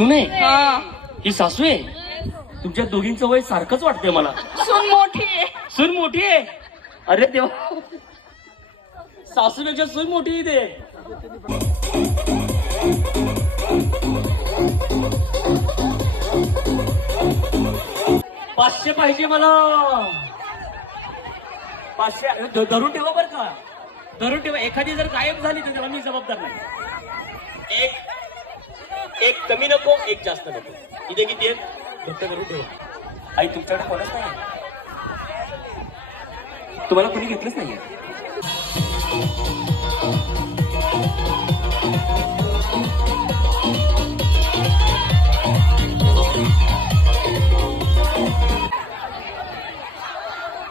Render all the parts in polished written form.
सुने हा. ही सासू आहे. तुमच्या दोघींचं वय सारखंच वाटतंय मला. सून मोठी आहे. सून मोठी आहे. अरे देवा, सासूपेक्षा सून मोठी आहे ते. पाचशे पाहिजे मला. 500 धरून ठेवा बरं का. धरून ठेवा. एखादी जर गायब झाली तर त्याला मी जबाबदार नाही. एक कमी नको, एक जास्त नको. इथे किती आहेत फक्त धरून ठेवा. आई तुमच्याकडे कोणच नाही. तुम्हाला कोणी घेतलंच नाहीये.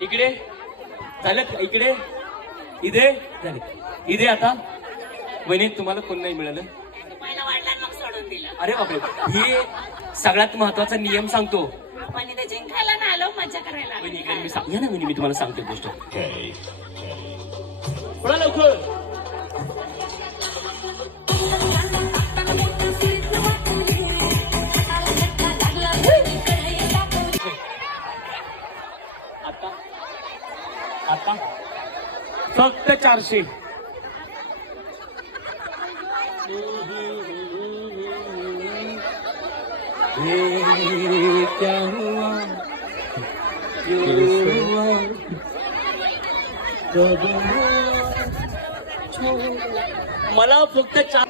इकडे झालं. इकडे इथे झाले. इथे आता वहिनी तुम्हाला कोण नाही मिळालं. अरे बापरे, हे सगळ्यात महत्वाचा नियम सांगतो. आपण इथे जिंकायला ना आलो, मजा करायला. वहिनी इकडे या ना वहिनी, मी तुम्हाला सांगते गोष्ट. थोडा लवकर. आता आता फक्त 400. क्या हुआ मला फक्त 4.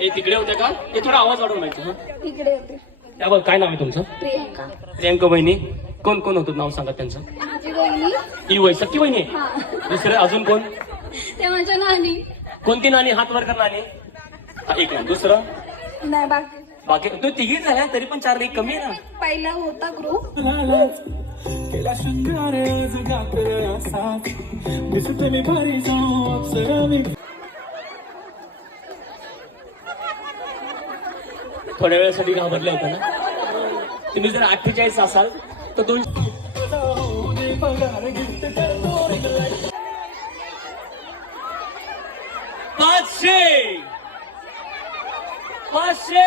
हे तिकडे होते का? हे थोडा आवाज वाढवून माहिती. इकडे होते. त्या बघ, काय नाव आहे तुमचं? प्रियंका. प्रियंका बहिणी. कोण कोण होतं नाव सांगा त्यांचं. माझी बहिणी. ही वय सख्खी बहिणी आहे. हा. दुसरे अजून कोण? ते माझ्या नानी. कोणती नाणी? हात वर कर नाणी. एक नाव. दुसरं नाही बाकी. बाकी तू तिघी झाल्या तरी पण 4 एक कमी आहे ना. पहिला होता ग्रुप. केला शृंगार जगात असाच दिसते मी भारी जाऊ अप्सरा मी. थोड्या वेळासाठी घाबरल्या होत्या ना तुम्ही. जर 48 असाल तर 200. पगार गिफ्ट करतो 500. 500.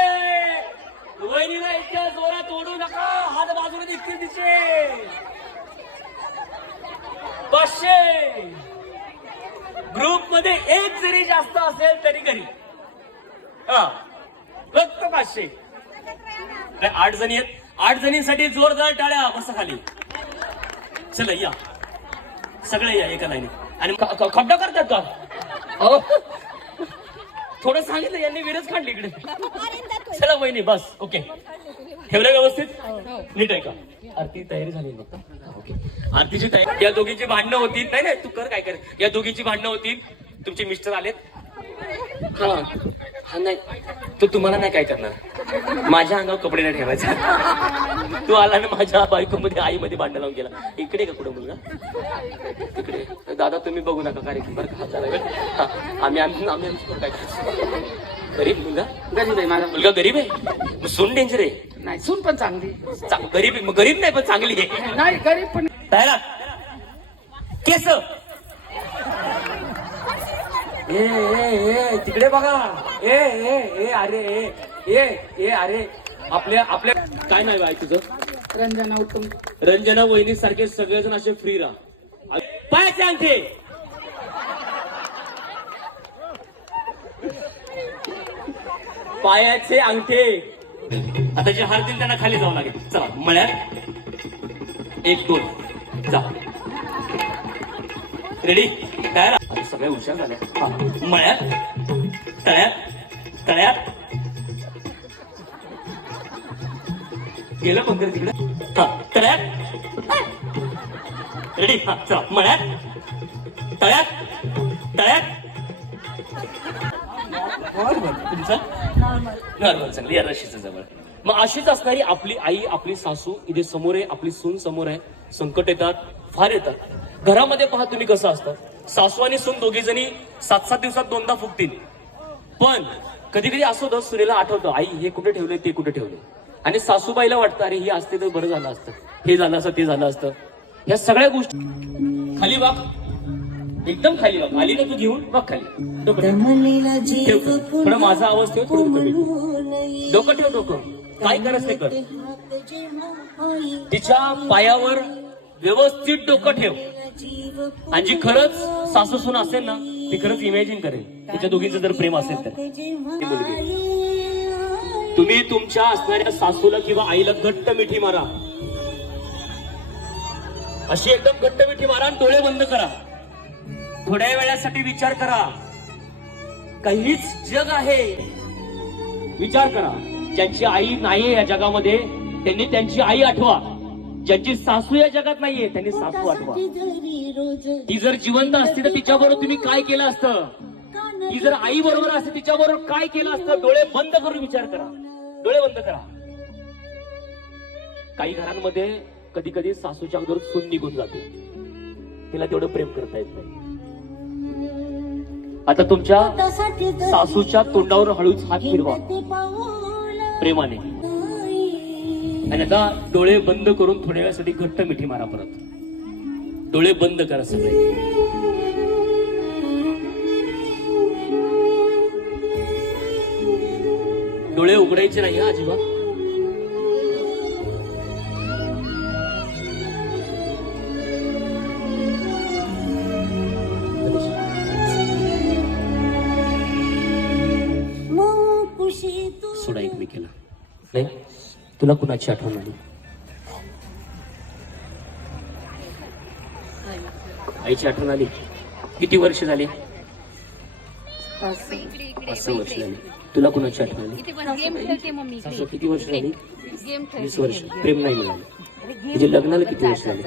वहिनीला इतक्या जोरात ओढू नका. हात बाजूने दिसतील तिचे. 500. ग्रुप मध्ये एक जरी जास्त असेल तरी घरी. हा फक्त 500. 8 जणी आहेत. 8 जणींसाठी जोरदार टाळ्या. बसा खाली. चला या सगळे या एका लाईनी. आणि खड्डा करतात का? अहो, थोडं सांगितलं यांनी. विरच काढली इकडे. चला वहिनी बस. ओके ठेवलं व्यवस्थित. नीट आहे का? आरती तयारी झाली बघ. ओके आरतीची तयारी. या दोघींची भांडणं होतील. नाही नाही तू कर काय कर. या दोघींची भांडणं होतील. तुमचे मिस्टर आलेत. हा हा नाही तो तुम्हाला नाही काय करणार. माझ्या अंगावर कपडे नाही ठेवायचा. तू आला ना माझ्या बायकोमध्ये आईमध्ये भांडण लावून गेला. इकडे का कुठं मुलगा? इकडे. दादा तुम्ही बघू नका कार्यक्रम बरं का. जरा वेळ. हा आम्ही काय गरीब मुलगा. गरीब आहे माझा मुलगा गरीब आहे. सून डेंजर आहे. नाही. सून पण चांगली. गरीब आहे. मग गरीब नाही पण चांगली आहे. नाही गरीब पण. तयार केस. ए तिकडे बघा. ए अरे ए अरे आपल्या काय नाव आहे तुझं? रंजना उत्तम. रंजना वहिनी सारखे सगळेजण असे फ्री राहा. पायाचे अंगठे. पायाचे अंगठे. आता जे हारतील त्यांना खाली जावं लागेल. चला मळ्यात 1 2 जा. रेडी तयार. सगळे हुशार झाले. मळ्यात तळ्यात गेलं पण तिकडे. हा तळ्यात. रेडी. हा चला मळ्यात तळ्यात. तुमचं नॉर्मल चांगली या रशीच्या जवळ. मग अशीच असणारी आपली आई आपली सासू इथे समोर आहे. आपली सून समोर आहे. संकट येतात फार येतात. घरामध्ये पहा तुम्ही कसं असतं. सासू आणि सून दोघी जणी 7-7 दिवसात 2दा फुगतील. पण कधी कधी असं होतं सुनेला आठवतं आई हे कुठे ठेवलंय ते कुठे ठेवलंय. आणि सासूबाईला वाटतं अरे ही असते तर बरं झालं असतं. हे झालं असतं ते झालं असतं. या सगळ्या गोष्टी खाली वाग. एकदम खाली वाग. आली ना तू घेऊन बघ खाली. डोकं ठेव. थोडं माझा आवाज ठेव, थोडं कमी. डोकं ठेव, डोकं. काय करायचं ते कर. तिच्या पायावर व्यवस्थित डोकं ठेव. आणि जी खरंच सासू सून असेल ना, ती खरंच इमॅजिन करेल तिच्या दोघींचं जर प्रेम असेल तर. ती मुलगी, तुम्ही तुमच्या असणाऱ्या सासूला किंवा आईला घट्ट मिठी मारा. अशी एकदम घट्ट मिठी मारा आणि डोळे बंद करा. थोड्या वेळासाठी विचार करा, काहीच जग आहे. विचार करा, ज्यांची आई नाहीये या जगामध्ये त्यांनी त्यांची आई आठवा. ज्यांची सासू या जगात नाहीये त्यांनी सासू आठवा. ती जर जिवंत असती तर तिच्याबरोबर तुम्ही काय केलं असतं. ती जर आई बरोबर असते तिच्याबरोबर काय केलं असतं. डोळे बंद करून विचार करा. डोळे बंद करा. काही घरांमध्ये कधी कधी सासूच्या अगोदर सून निघून जाते. तिला तेवढं प्रेम करता येत नाही. आता तुमच्या सासूच्या तोंडावर हळूच हात फिरवा प्रेमाने. आणि आता डोळे बंद करून थोड्या वेळासाठी घट्ट मिठी मारा. परत डोळे बंद करा सगळे. डोळे उघडायचे नाही हा अजिबात. सोडा एकमेकीला. नाही तुला कुणाची आठवण आली. आईची आठवण आली. किती वर्ष झाली. 5 वर्ष झाली. तुला कुणाची आठवण आली. सासू किती वर्ष झाली. 20 वर्ष. प्रेम नाही मिळालं. म्हणजे लग्नाला किती वर्ष झाली.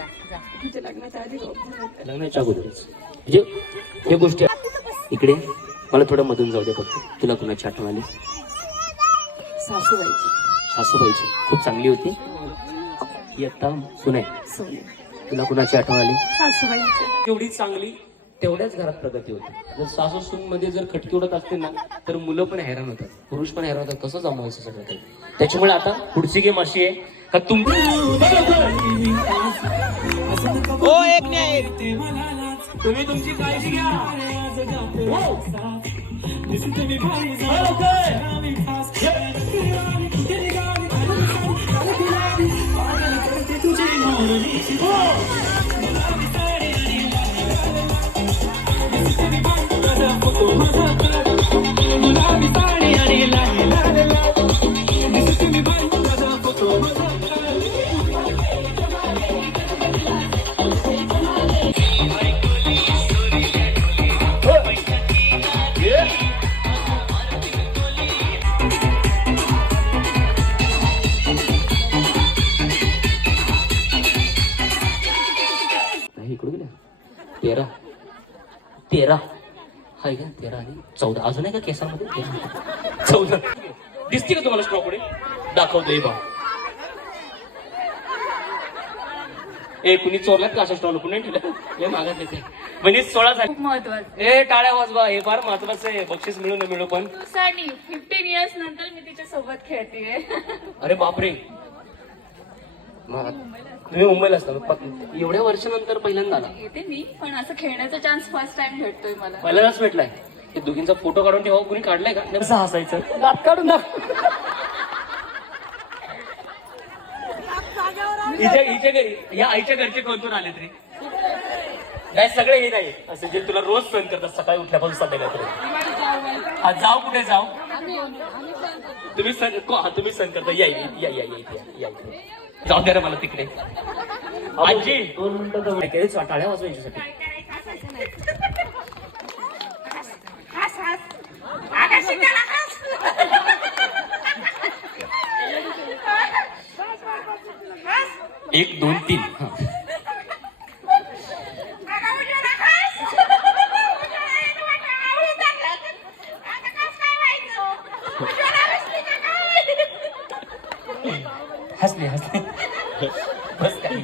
लग्नाच्या अगोदरच. म्हणजे हे गोष्टी इकडे मला थोडं मधून जाऊ दे फक्त. तुला कुणाची आठवण आली. सासूबाईची. सासूबाईची खूप चांगली होती. ही आता सुने. तुला कुणाची आठवण आली. सासूबाईची. तेवढी चांगली तेवढ्याच घरात प्रगती होती. जर सासू सून मध्ये जर खटकी उडत असतील ना तर मुलं पण हैराण होतात, पुरुष पण हैराण होतात. कसं जमवायचं सगळं काही. त्याच्यामुळे आता पुढची गेम अशी आहे का तुम्ही तुमची काळजी घ्या. इकडे गेल्या 13 हाय का. 13 आणि 14 अजून आहे का केसांमध्ये. 14 दिसते का तुम्हाला स्ट्रॉ पुढे दाखवतोय बा. कुणी चोरलात का अशा स्टॉल पुढे ठेवलं. हे मागत येते म्हणजे 16 झाली. खूप महत्वाचं. टाळ्या वाजवा. हे फार महत्वाचं आहे. बक्षीस मिळू न मिळू पण 15 इयर्स नंतर मी तिच्या सोबत खेळतेय. अरे बापरे. तुम्ही मुंबईला असता. एवढ्या वर्षानंतर पहिल्यांदा आला. येते मी पण असं खेळण्याचा चान्स फर्स्ट टाइम भेटतोय मला. पहिल्यांदाच भेटलाय. ते दोघींचा फोटो काढून ठेवा. कुणी काढलाय का. कसं हसायचं. दात काढून दाख. हिच्या घरी या आईच्या घरचे कोण कोण आले तरी काय सगळे हे नाही असं जे तुला रोज सहन करतात सकाळी उठल्यापासून संध्याकाळपर्यंत. जाऊ कुठे जाऊ. तुम्ही सण करता. या या या या जाऊ द्या रे मला तिकडे. आजी 2 मिनिटं टाळ्या वाजवा यांच्यासाठी. एक 2 3 हसले हसले बस काय.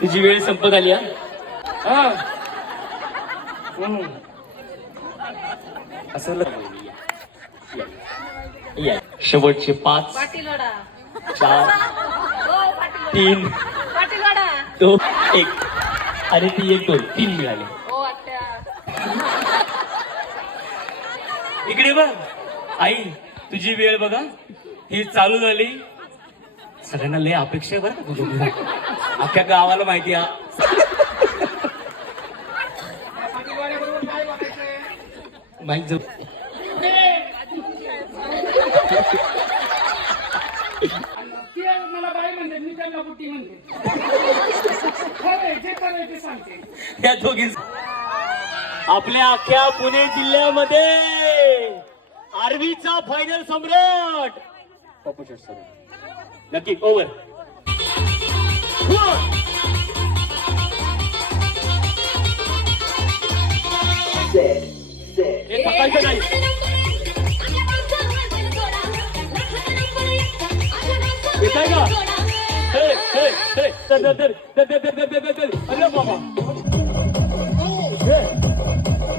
तुझी वेळ संपत आली. हा असं शेवटचे 5 4 3 पाटीलवाडा 2 1 अरे ती 1 2 3 मिळाले. ओ आत्या इकडे बघ आई, तुझी वेळ बघा, ही चालू झाली. सगळ्यांना लय अपेक्षा आहे बरं का तुझ्याकडून. अख्ख्या गावाला माहिती हा. पाटीलवाड्याबरोबर काय बघायचंय? माहित जाऊ. ते मला बाई म्हणते, मी त्यांना बुट्टी म्हणते. खरंय, जे खरंय ते सांगते. या दोघी आपल्या अख्ख्या पुणे जिल्ह्यामध्ये आर्मीचा फायनल सम्राट पप्पू शेट सर. नक्की ओव्हर. हे थकायचं नाही. येताय का? हे, हे, हे. धर, धर, धर. धर, धर, धर, धर, धर, धर. अरे बाबा. हे,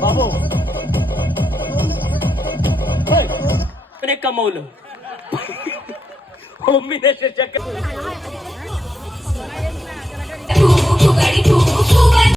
बाबू. हे. पण एक कमावलं. होम मिनिस्टरच्या